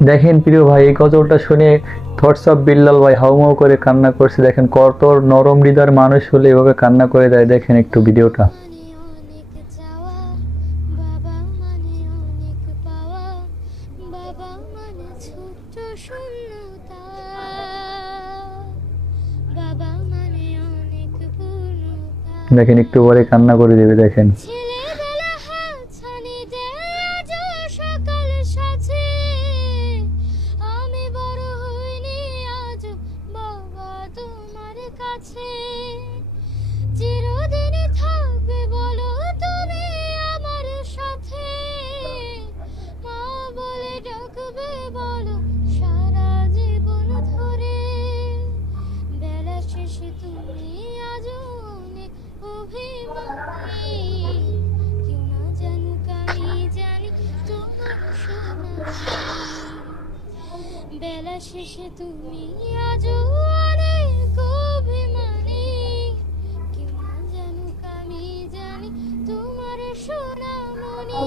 দেখেন প্রিয় ভাই, এই গজলটা শুনে থটস অফ বিল্লাল ভাই হাউমাউ করে কান্না করছে। দেখেন কত নরম হৃদয়ের মানুষ হলে এভাবে কান্না করে দেয়। দেখেন একটু ভিডিওটা। মানে অনেক চাওয়া, বাবা মানে অনেক পাওয়া, বাবা মানে ছোট্ট শূন্যতা, বাবা মানে অনেক পূর্ণতা। দেখেন একটু পরে কান্না করে দেবে। দেখেন ছেলেবেলা হাতছানি দেয় আজও সকাল সাজে, আমি বড় হইনি আজও বাবা তোমার কাছে। চিরদিনই থাকবে বলো তুমি আমার সাথে, মা বলে ডাকবে বলো সারা জীবন ধরে। বেলা শেষে তুমি আজও অনেক অভিমানী, কেউ না জানুক আমি জানি তোমার সোনামণি। বেলা শেষে তুমি আজও অনেক অভিমানী, কেউ না জানুক আমি জানি তোমার সোনামণি।